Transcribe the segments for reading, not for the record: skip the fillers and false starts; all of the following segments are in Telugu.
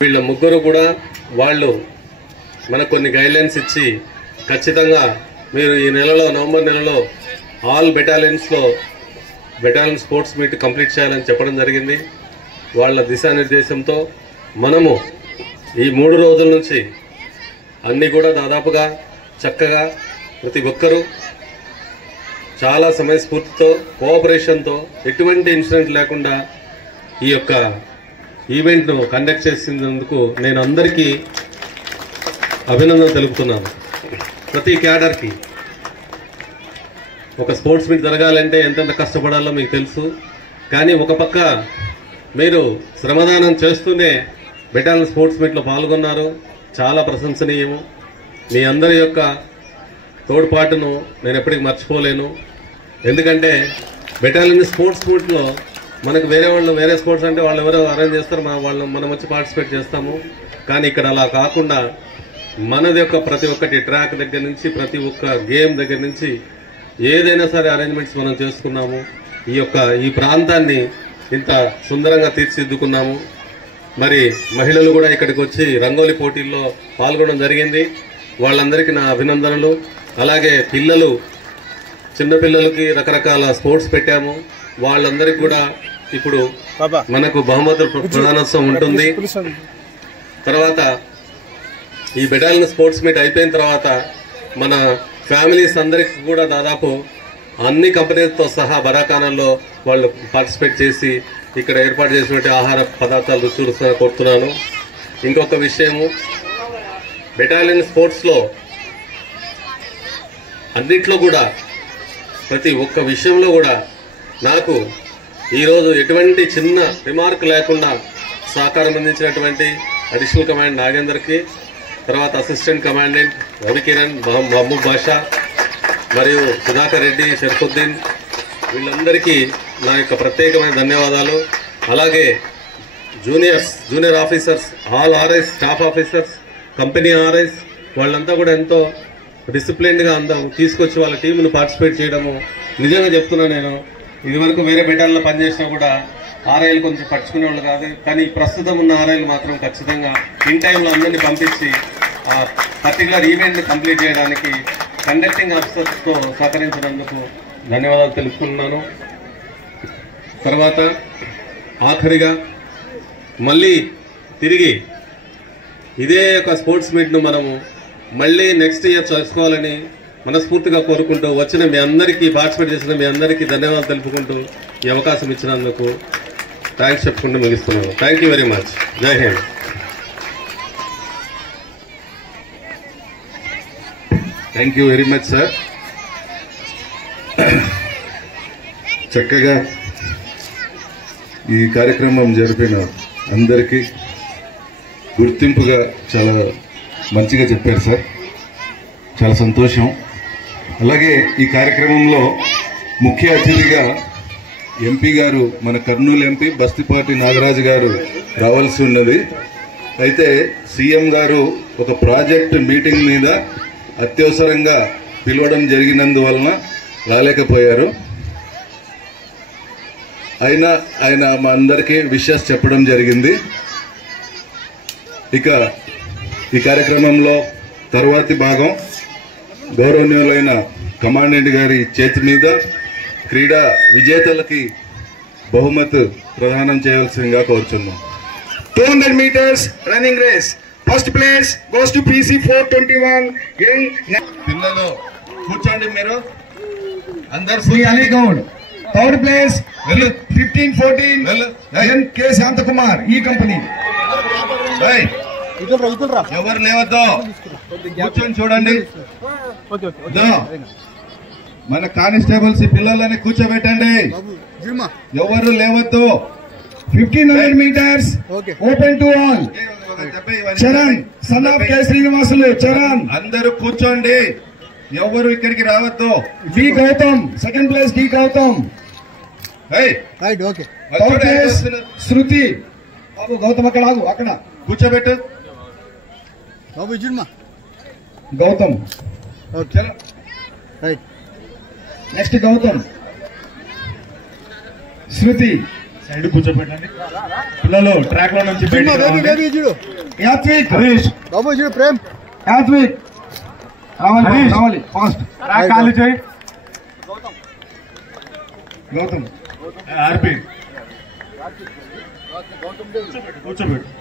వీళ్ళ ముగ్గురు కూడా వాళ్ళు మనకు కొన్ని గైడ్లైన్స్ ఇచ్చి ఖచ్చితంగా మీరు ఈ నెలలో నవంబర్ నెలలో ఆల్ బెటాలియన్స్లో బెటాలియన్ స్పోర్ట్స్ మీట్ కంప్లీట్ చేయాలని చెప్పడం జరిగింది. వాళ్ళ దిశానిర్దేశంతో మనము ఈ 3 రోజుల నుంచి అన్నీ కూడా దాదాపుగా చక్కగా ప్రతి ఒక్కరూ చాలా సమయస్ఫూర్తితో కోఆపరేషన్తో ఎటువంటి ఇన్సిడెంట్ లేకుండా ఈ యొక్క ఈవెంట్ను కండక్ట్ చేసినందుకు నేను అందరికీ అభినందన తెలుపుతున్నాను. ప్రతి క్యాడర్కి ఒక స్పోర్ట్స్ మీట్ జరగాలంటే ఎంతెంత కష్టపడాలో మీకు తెలుసు. కానీ ఒక పక్క మీరు శ్రమదానం చేస్తూనే బెటాలియన్ స్పోర్ట్స్ మీట్లో పాల్గొన్నారు. చాలా ప్రశంసనీయము. మీ అందరి యొక్క తోడ్పాటును నేను ఎప్పటికీ మర్చిపోలేను. ఎందుకంటే బెటాలియన్ స్పోర్ట్స్ మీట్లో మనకు వేరే స్పోర్ట్స్ అంటే వాళ్ళు ఎవరో అరేంజ్ చేస్తారు, మనం వచ్చి పార్టిసిపేట్ చేస్తాము. కానీ ఇక్కడ అలా కాకుండా మనది యొక్క ప్రతి ఒక్కటి ట్రాక్ దగ్గర నుంచి ప్రతి ఒక్క గేమ్ దగ్గర నుంచి ఏదైనా సరే అరేంజ్మెంట్స్ మనం చేసుకున్నాము. ఈ ప్రాంతాన్ని ఇంత సుందరంగా తీర్చిదిద్దుకున్నాము. మరి మహిళలు కూడా ఇక్కడికి వచ్చి రంగోలీ పోటీల్లో పాల్గొనడం జరిగింది. వాళ్ళందరికీ నా అభినందనలు. అలాగే చిన్నపిల్లలకి రకరకాల స్పోర్ట్స్ పెట్టాము. వాళ్ళందరికీ కూడా ఇప్పుడు మనకు బహుమతుల ప్రధానోత్సవం ఉంటుంది. తర్వాత ఈ బెటాలియన్ స్పోర్ట్స్ మీట్ అయిపోయిన తర్వాత మన ఫ్యామిలీస్ అందరికీ కూడా దాదాపు అన్ని కంపెనీలతో సహా బరాకానంలో వాళ్ళు పార్టిసిపేట్ చేసి ఇక్కడ ఏర్పాటు చేసినటువంటి ఆహార పదార్థాలు రుచి కోరుతున్నాను. ఇంకొక విషయము, బెటాలియన్ స్పోర్ట్స్లో అన్నిట్లో కూడా ప్రతి ఒక్క విషయంలో కూడా నాకు ఈరోజు ఎటువంటి చిన్న రిమార్క్ లేకుండా సహకారం అందించినటువంటి అడిషనల్ కమాండెంట్ నాగేందర్కి, తర్వాత అసిస్టెంట్ కమాండెంట్ రవికిరణ్, మహబూబ్ బాషా మరియు సుధాకర్ రెడ్డి, షర్ఫుద్దీన్, వీళ్ళందరికీ నా యొక్క ప్రత్యేకమైన ధన్యవాదాలు. అలాగే junior officers, all ఆర్ఐస్, staff officers, company ఆర్ఐస్, వాళ్ళంతా కూడా ఎంతో డిసిప్లిన్డ్గా తీసుకొచ్చి వాళ్ళ టీంను పార్టిసిపేట్ చేయడము. నిజంగా చెప్తున్నా, నేను ఇదివరకు వేరే బెటాల్లో పనిచేసినా కూడా ఆర్ఐలు కొంచెం పట్టుకునేవాళ్ళు కాదు. కానీ ప్రస్తుతం ఉన్న ఆర్ఐలు మాత్రం ఖచ్చితంగా ఇన్ టైంలో అందరినీ పంపించి ఆ పర్టికులర్ ఈవెంట్ని కంప్లీట్ చేయడానికి కండక్టింగ్ ఆఫీసర్స్తో సహకరించినందుకు ధన్యవాదాలు తెలుపుతున్నాను. తర్వాత ఆఖరిగా మళ్ళీ తిరిగి ఇదే యొక్క స్పోర్ట్స్ మీట్ను మనము మళ్ళీ నెక్స్ట్ ఇయర్ చేసుకోవాలని మనస్ఫూర్తిగా కోరుకుంటూ వచ్చిన మీ అందరికీ, పార్టిసిపేట్ చేసిన మీ అందరికీ ధన్యవాదాలు తెలుపుకుంటూ ఈ అవకాశం ఇచ్చినందుకు థ్యాంక్స్ చెప్పుకుంటూ ముగిస్తున్నాను. Thank you very much. జై హింద్. Thank you very much sir. చక్కగా ఈ కార్యక్రమం జరిపిన అందరికీ గుర్తింపుగా చాలా మంచిగా చెప్పారు సార్. చాలా సంతోషం. అలాగే ఈ కార్యక్రమంలో ముఖ్య అతిథిగా ఎంపీ గారు, మన కర్నూలు ఎంపీ బస్తిపాటి నాగరాజు గారు రావాల్సి ఉన్నది. అయితే సీఎం గారు ఒక ప్రాజెక్ట్ మీటింగ్ మీద అత్యవసరంగా పిలవడం జరిగినందువలన రాలేకపోయారు. ఆయన మా అందరికీ విషెస్ చెప్పడం జరిగింది. ఇక ఈ కార్యక్రమంలో తరువాతి భాగం గౌరవనీయులైన కమాండెంట్ గారి చేతి మీద క్రీడా విజేతలకి బహుమతి ప్రదానం చేయవలసిందిగా కోరుచున్నాం. 200 meters running race. First place goes to PC 421. పిల్లలు కూర్చోండి, మీరు అందరు Sri Ali Gaud. Third place 1514 N.K. Shantakumar, E company. ఎవరు లేవద్దు, కూర్చొని చూడండి. మన కానిస్టేబుల్స్ పిల్లలని కూర్చోబెట్టండి, ఎవరు లేవద్దు. 1500 meters open to all. Charan son of K Srinivasulu, Charan. అందరూ కూర్చోండి, ఎవరు ఇక్కడికి రావద్దు. D Gautam, second place D Gautam. Third place Shruti. బాబు గౌతమ్ అక్కడ ఆగు, అక్కడ కూర్చోబెట్టు. బాబు ఇజ్జుమా గౌతమ్. నెక్స్ట్ గౌతమ్, శృతి సైడ్ కూర్చోబెట్టండి పిల్లలు ట్రాక్ లో నుంచి యాత్విక్ హరీష్ బాబు చూడు ప్రేమ్ యాత్విక్ రావాలి ఫాస్ట్ ట్రాక్ ఖాళీ చేయి గౌతమ్ ఆర్పి కూర్చోబెట్టు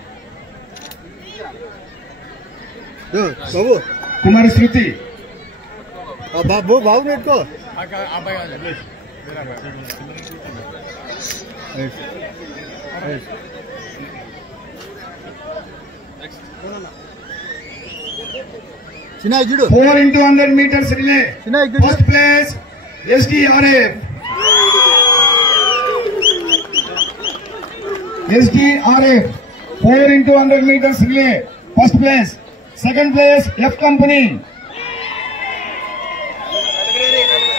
బాబు కుమారి శృతి బాబు బాబు పెట్టుకో చిన్న చూడు 4 into 100 meters relay. చిన్న First place SDRF. SDRF 4 into 100 meters relay. First place. Second place F company.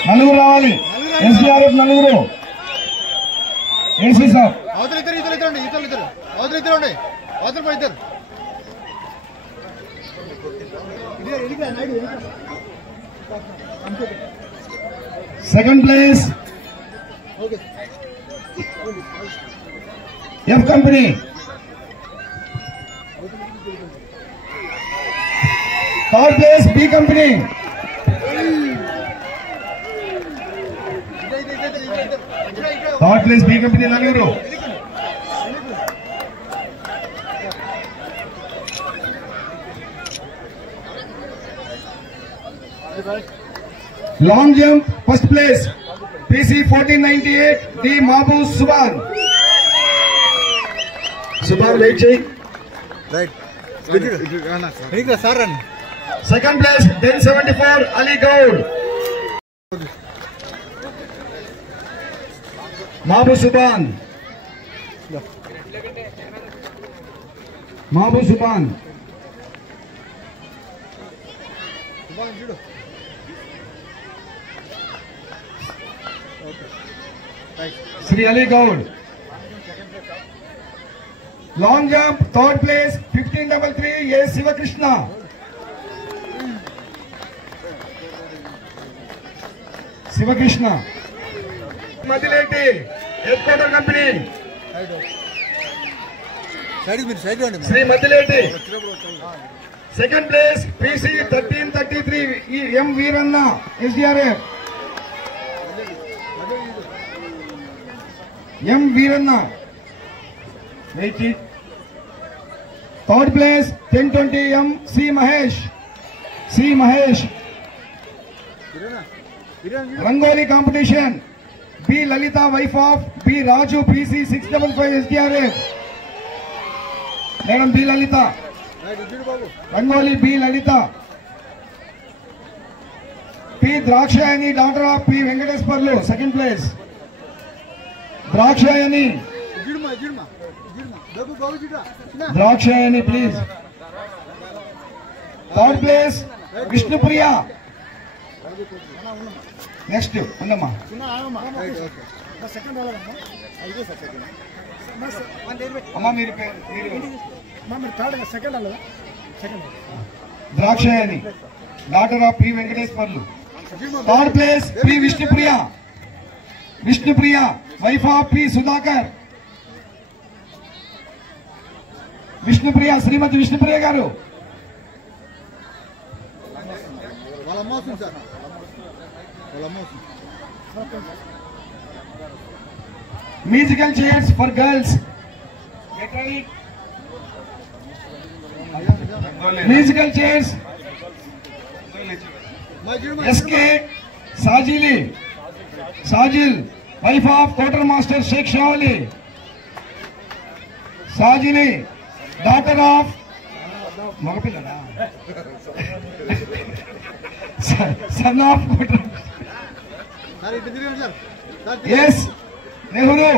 నలుగురు రావాలి. SDRF నలుగురు. AC sir. అవతల ఇద్దరు అవతల ఇద్దరు Second place F company. Third place B company. Third place B company నలుగురు. Long jump first place PC 1498 D Mabu Subhan. Subhan wait check. Right sir రండి Second place 1074 Ali Gaud. Mabu Subhan. Mabu Subhan. చూడు Sri Ali Gaud. Long jump third place 1533 A Sivakrishna. Sivakrishna. Madileti headquarter company. Side మీరు సైడ్ రండి Sri Madileti. Second place PC 1333 M Veeranna SDRF. M Veeranna. Wait. Third place 1020 M C Mahesh. C Mahesh. Rangoli competition. B Lalita wife of B Raju PC 655 SDRF. Madam B Lalita. Rangoli B Lalita. P Drakshayani daughter of P Venkateswarlu second place. Drakshayani. Drakshayani please. Third place Vishnupriya. Next Andamma. Amma మీరు Drakshayani daughter of P Venkateswarlu. Third place P Vishnupriya. Vishnupriya wife of P Sudhakar. Vishnupriya Srimati Vishnupriya garu. వాళ్ళ అమ్మ వస్తుంది సార్ వాళ్ళ అమ్మ వస్తుంది Musical chairs for girls. Get ready. Musical chairs. SK Sajili. Sajil, wife of quartermaster Sheikh Shawali. Sajili, daughter of Magapillada. Son of quartermaster. Sir ఇటు తిరిగి sir sir Yes, Nehru.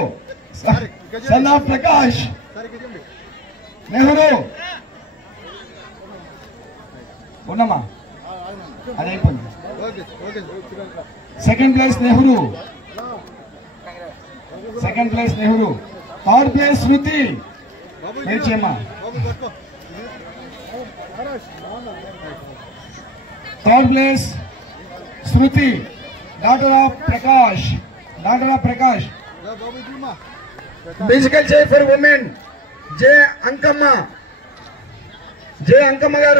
Son of Prakash. Sir ఇక్కడ చూడండి Nehru. Unama. అది అయిపోయింది. Okay okay Second place Nehru. Second place Nehru. Third place Shruti. బాబు Nechema. బాబు పట్టుకో Third place Shruti. Daughter of Prakash. Daughter of Prakash. బాబు చూడమ్మా మ్యూజికల్ చైర్ ఫర్ ఉమెన్ జే అంకమ్మ గారు.